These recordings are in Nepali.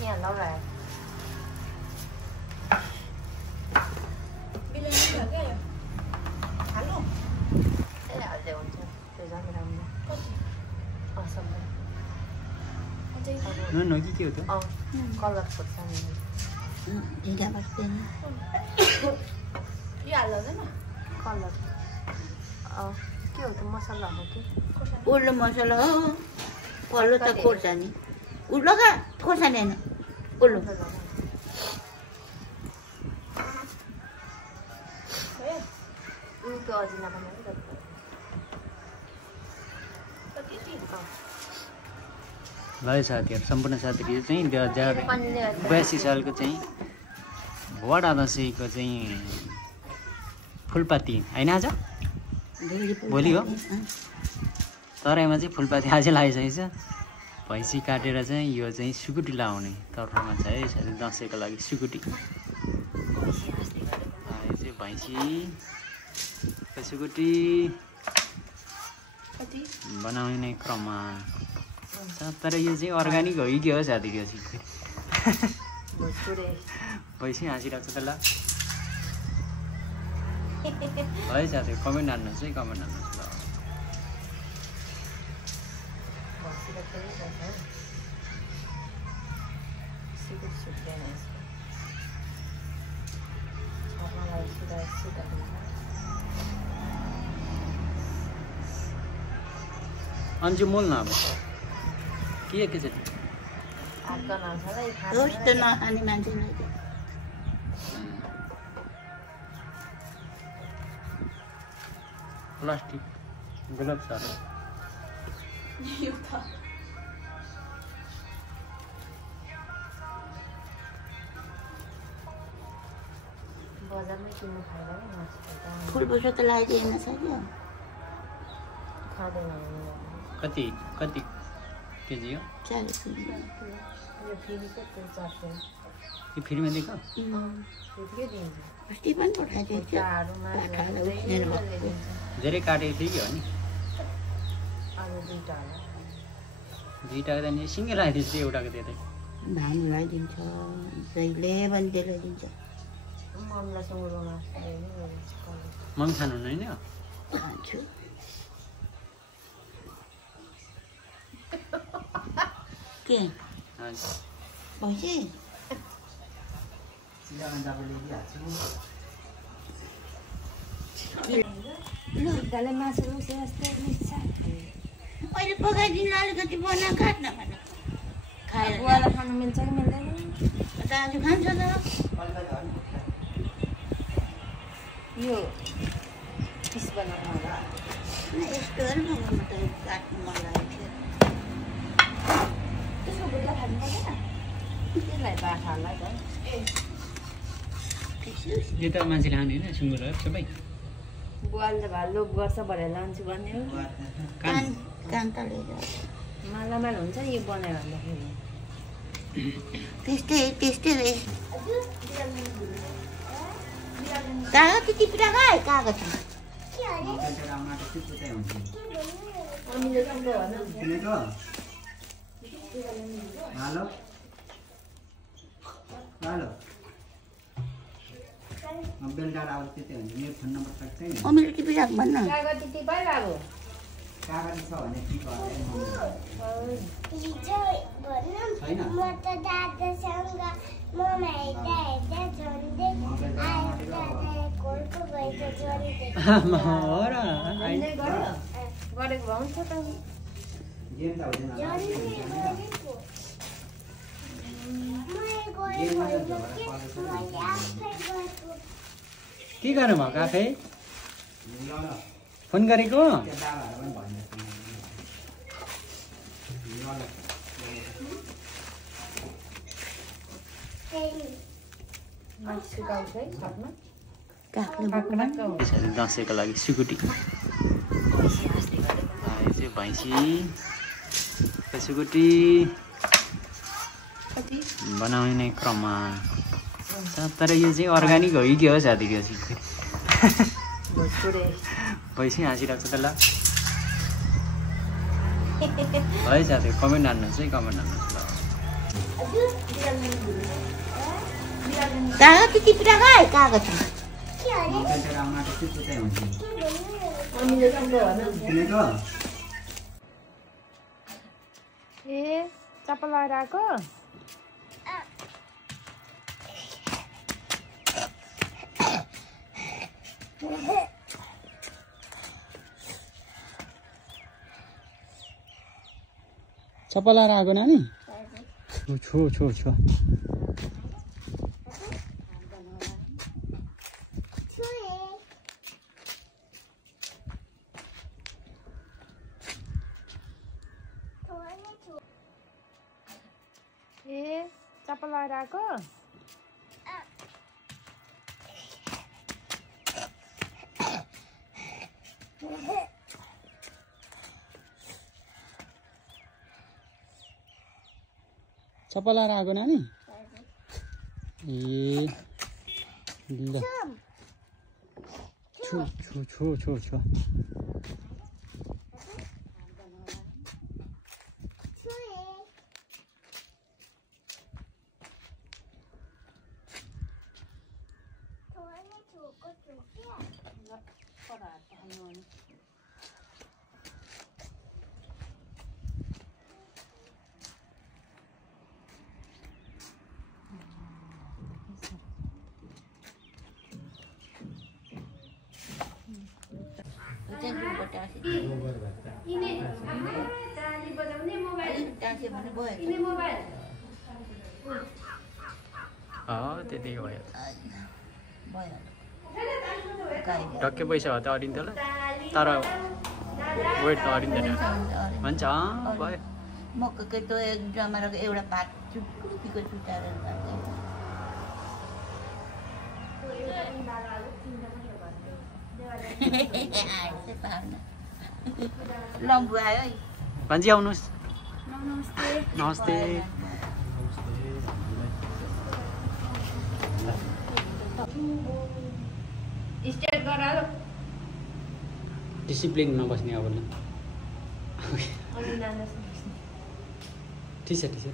Nhà lâu rồi. Thế là đều thời gian mình làm xong rồi. Nó nói gì chứ? Con lật sụt sang đi đã bắt tên. Dạ lớn lắm à? Con lật. Kiểu cái masala hả? Ulo masala. Ulo ta khosani. Ulo ka khosani na. Ulo. Cái gì nào mà nói được? ल साथीहरु सम्पूर्ण साथीहरु चाहिँ 2082 सालको चाहिँ वडा दशैंको चाहिँ फुलपाती हैन आज भोलि हो तराईमा चाहिँ फुलपाती आज लागिसकेको छ भैँसी काटेर चाहिँ यो चाहिँ सुकुटी लाउने तर्फमा छ है साथी दशैंको लागि सुकुटी यो चाहिँ भैँसी सुकुटी बनाउने क्रममा तर यो चाहिँ अर्ग्यानिक हो कि के हो साथी यो चाहिँ भैँसी हाँसिरहेको छ त ल है साथी कमेन्ट हाल्नुहोस् है कमेन्ट हाल्नुहोस् ल अन्जु मोल न अब के एकैचोटि दोस्त नखाने मान्छे नै प्लास्टिक ग्लोभ्सहरू बजारमै किन्नु खाएर फुल बसो त लगाइदिएन छ क्या खाँदैन कति कति केजी हो 40 केजी यो फेरि चाहिँ 400 यो फ्रीमा दिएको त्यतिकै दिन्छ अस्ति पनि पठाइदिएको थियो चारोमा धेरै काटेको थियो कि हो नि अब दुईटा होला दुईटाको त नि सिङ्गै लगाइदिन्छ एउटाको त्यतै भानु लगाइदिन्छ जहिले पनि त्यसलाई दिन्छ ममलाई सुँगुरोमा मम खानु होइन खान्छु के भैँसी अहिले पकाइदिनु अलिकति बना काट्न भने खाएर बुवालाई खानु मिल्छ कि मिल्दैन दाजु खान्छ त यो पिस बनाउनु होला यस्तोहरू म त काट्नु मन लागेको थियो त्यसको बुट्टा खानु पर्दैन त्यसलाई बाख्रालाई त यो त मान्छेले खाने होइन सुँगुरहरू सबै बुवाले त लोभ गर्छ भनेर लान्छु भन्ने हो कान्ताले मालामाल हुन्छ यो बनायो भन्दाखेरि त्यस्तै त्यस्तै रहेछ कागज टिपिरहेको है कागज अमिलो टिपिरहेको भन्न कागज टिपाइ बाबु कागज छ भने के गरेको हुन्छ त के गर्नुभएको आफै फोन गरेको दसैँको लागि सुकुटी यो चाहिँ भैँसी सुकुटी बनाउने क्रममा तर यो चाहिँ अर्ग्यानिक हो कि के हो साथी यो चाहिँ भोजपुरी भैँसी हाँसिरहेको छ त ल है साथी कमेन्ट हान्नुहोस् है कमेन्ट हान्नुहोस् ल तागा त्यति पिटागा कागज ए चप्पल लगाएर आएको चप्पल लगाएर आएको नानी छो छो छो ए चप्पल लगाएर आएको चप्पल लगाएर आएको नानी ए ल छु छु छु छु छु त्यति भयो टक्कै पैसा भयो त अडिन्थ्यो होला तर वेट त अडिँदैन हुन्छ भयो मकैको त्यो एक जमाराको एउटा पात चुट्टीको चुटाएर लम्बु आयो है भान्जी आउनुहोस् नमस्ते स्टेट गरालो डिसिप्लिनमा बस्ने अब ठिक छ त्यसो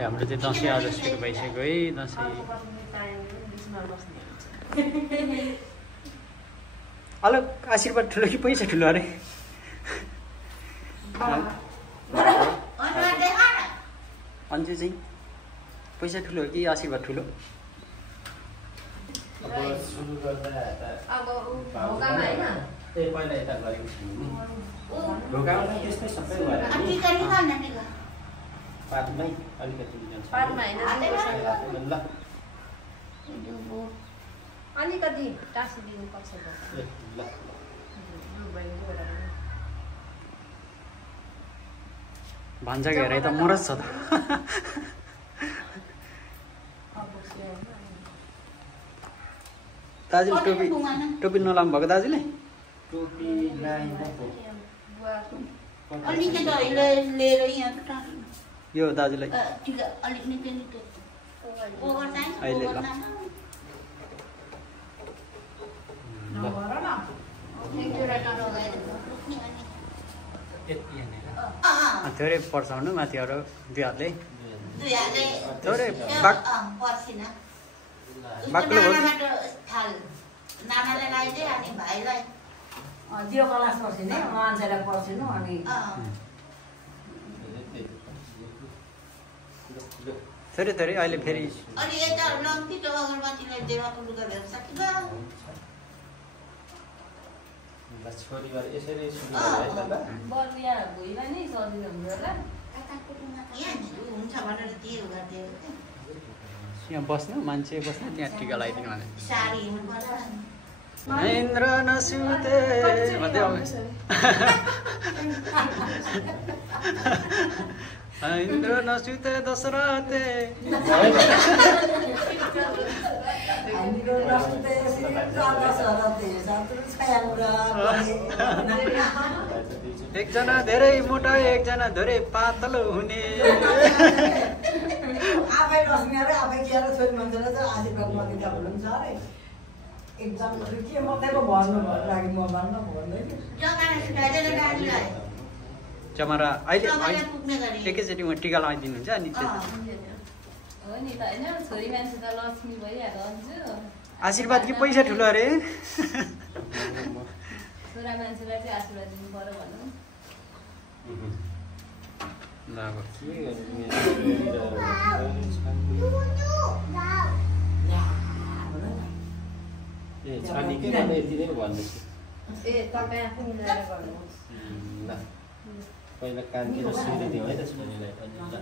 हाम्रो चाहिँ दसैँ आज सुरु भइसक्यो है दसैँ अलग आशीर्वाद ठुलो कि पैसा ठुलो अरे अन्जु चाहिँ पैसा ठुलो कि आशीर्वाद ठुलो अब सुरु गर्दा अब भोगामा हैन पहिला यता गरेको ढोकामा त्यस्तै सबै भयो पातमै अलिकति पातमा हैन ल अलिकति टाँसिदिनु पर्छ ल भान्जा घेरै त मरस छ त दाजुले टोपी टोपी नलाउनु भएको दाजुले टोपी यो दाजुलाई अहिले ल थोरै पर्साउनु माथि अरू दुई हातले थोरै बाक्लो दियो कलास पर्सिनु मान्छेलाई पर्सिनु अनि थोरै थोरै अहिले फेरि छोरीबाट यसरी बलुया भुइँमा नै सजिलो हुन्छ होला यहाँ बस्नु मान्छे बस्नु त्यहाँ टिका लगाइदिनु भने महेन्द्र नसुते भन्दै आउनुहोस् महेन्द्र नसुते दशरथे एकजना धेरै मोटा एकजना धेरै पातलो हुने आफै लस्मिएर आफै किएर छोरी मान्छेलाई चाहिँ आशीर्वाद नदिँदा भन्नु छ अरे एकदम के मात्रै पो भन्नु लागि म भन्न भन्दैन चमरा अहिले एकैचोटि म टिका लगाइदिनुहुन्छ अनि हो नि त होइन छोरी मान्छे त लक्ष्मी भइहाल्यो अन्जु आशीर्वाद कि पैसा ठुलो अरे छोरा मान्छेलाई चाहिँ आशीर्वाद दिनु पर्यो भनौँ ल अब छानी के भन्दै यति नै भन्दैछु ए तपाईँ आफै मिलाएर गर्नुहोस् ल पहिला कानतिर सिरिदिउँ है त छोरीलाई पनि ल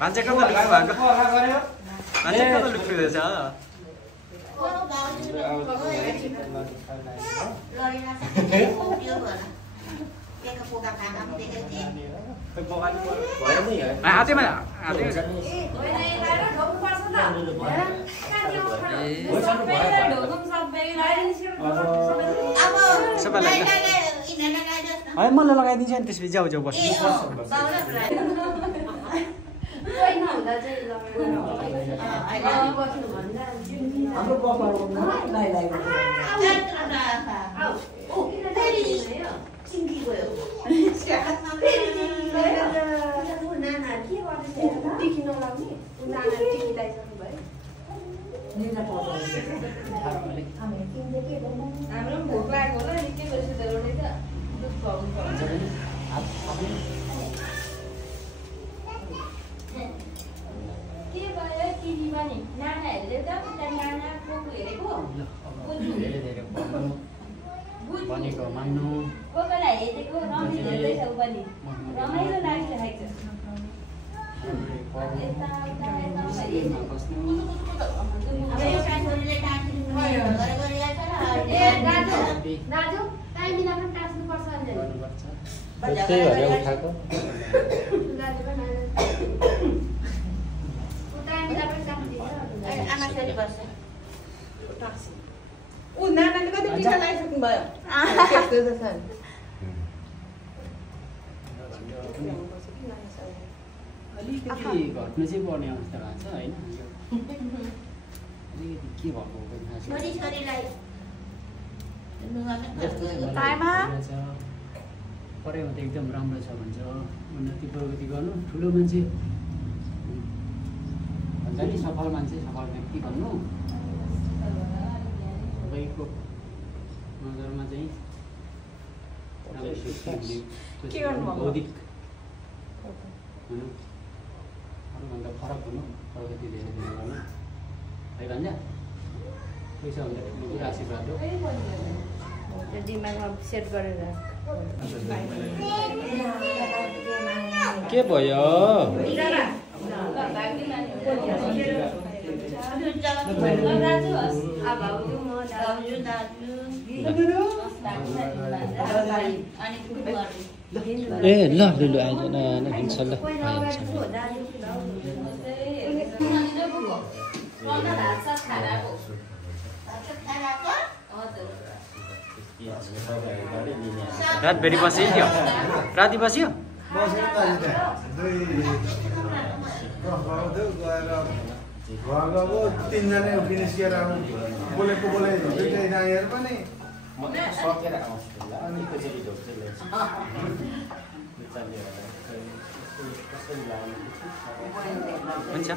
मान्छे कता लुक्नु भएको मान्छे कता लुक्नुहुँदैछ हातैमा है मलाई लगाइदिन्छ नि त्यसपछि जाऊ जाऊ बस्नु हाम्रो बफाको लाई हाम्रो भोक लागेको होला निकै बसी त एउटै त दुध खुवाउनु पर्छ के भयो टिभी पनि नानाहरूले त नाना को हेरेको भनेको मान्नु को बेला हेरेको रमाइलो हेर्दैछ ऊ पनि रमाइलो लागिरहेको छ दाजु टाइमिला पनि टाँच्नुपर्छ त्यही भएर उठाएको ऊ नानाले कति टिका लगाइसक्नु भयो अलिकति घट्नु चाहिँ पर्ने अवस्था भएको छ होइन अलिकति के भएको हो पढाइमा त एकदम राम्रो छ भन्छ उन्नति प्रगति गर्नु ठुलो मान्छे भन्छ नि सफल मान्छे सफल व्यक्ति भन्नु सबैको नजरमा चाहिँ बौद्धिक हुनु अरूभन्दा फरक हुनु प्रगति धेरै धेरै गर्नु है भन्छ पैसा भन्दा ठुलो कुरा आशीर्वाद हो दिमागमा सेट गरेर के भयो ए ल लु आइज हुन्छ ल रात भेरी बस्यो नि राति बस्यो तिनजना फिनिसिएर बोलेको बोले दुइटै नानीहरू पनि सकेर आउँछु अनि कसरी ढोक्छ हुन्छ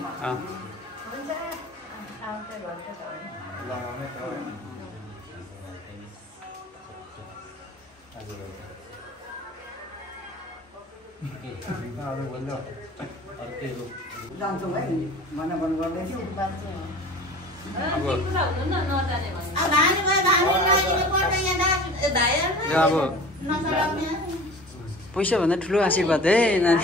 जान्छौँ है भना भन गर्दै थियौँ अब पैसा भन्दा ठुलो आशीर्वाद है नानी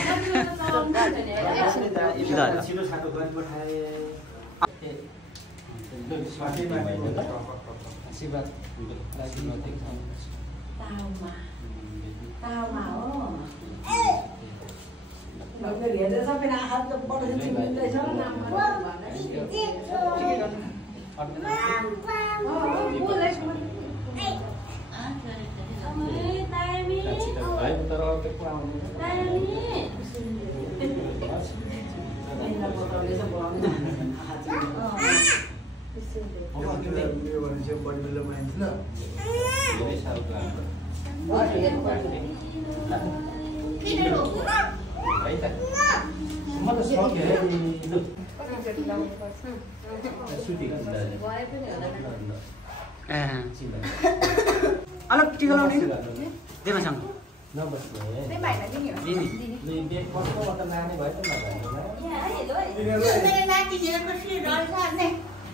छिटो छाटो गरी पठाए आशीर्वाद हेर्दै सबैले आँखा त पठाउँछ मिल्दैछ तर अरू त को आउनु म त सकेँ अलग टिका लाउने देवासँग नबस्ने दिदी बेग कस्तोबाट लाने भयो त मेरो नातिनीहरू कसरी रहन्छ नि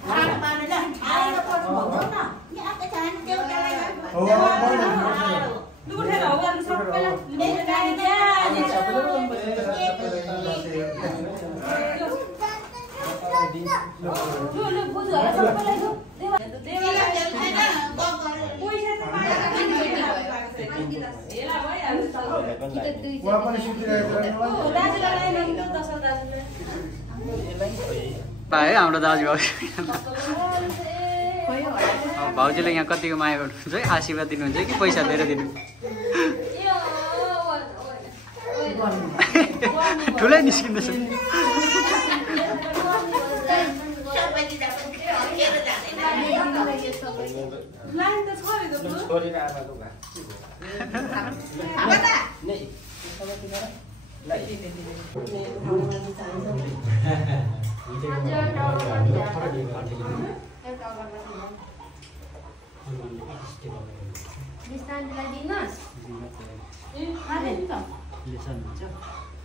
खाना पानी ल खाएर पर्छ भन्दैन नि आके खान देउतालाई लुटेर हो गर्नु सबैलाई मेरो नानी लु बुझ्नु होला सबैलाई लु देवालाई पैसा त हेला भइहाल्छ उहाँ पनि सुतिरहेको दाजुलाई ल्याइदिनु त दशौँ दाजुलाई पाए हाम्रो दाजुभाउ भाउजूले यहाँ कतिको माया गर्नुहुन्छ है आशीर्वाद दिनुहुन्छ कि पैसा दिएर दिनु ठुलै निस्किँदैछ लाइन त छ नि त छोरी र आमाको भा नै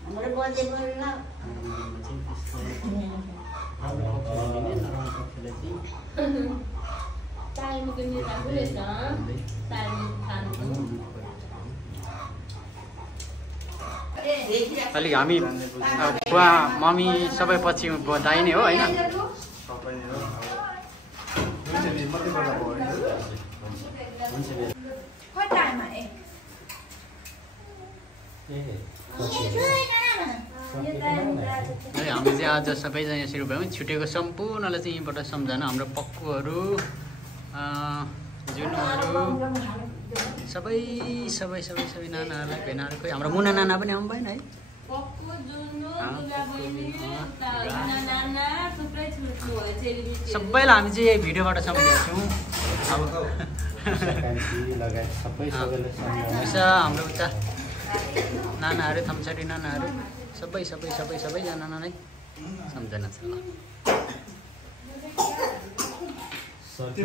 हाम्रो बर्थडे बोल्न टाइमको निर्धारण रहेछ टाइम खानु अलिक हामी बुवा मम्मी सबै पछि दाइ नै हो होइन हामी चाहिँ आज सबैजना यसरी भयौँ छुटेको सम्पूर्णलाई चाहिँ यहीँबाट सम्झना हाम्रो पक्कुहरू जुनुहरू सबै सबै सबै सबै नानाहरूलाई भेनाहरू खोइ हाम्रो मुना नाना पनि आउनु भएन है सबैलाई हामी चाहिँ यही भिडियोबाट सम्झिन्छौँ अब हाम्रो उता नानाहरू थम्सरी नानाहरू सबै सबै सबै सबैजना नै सम्झना छ त्यो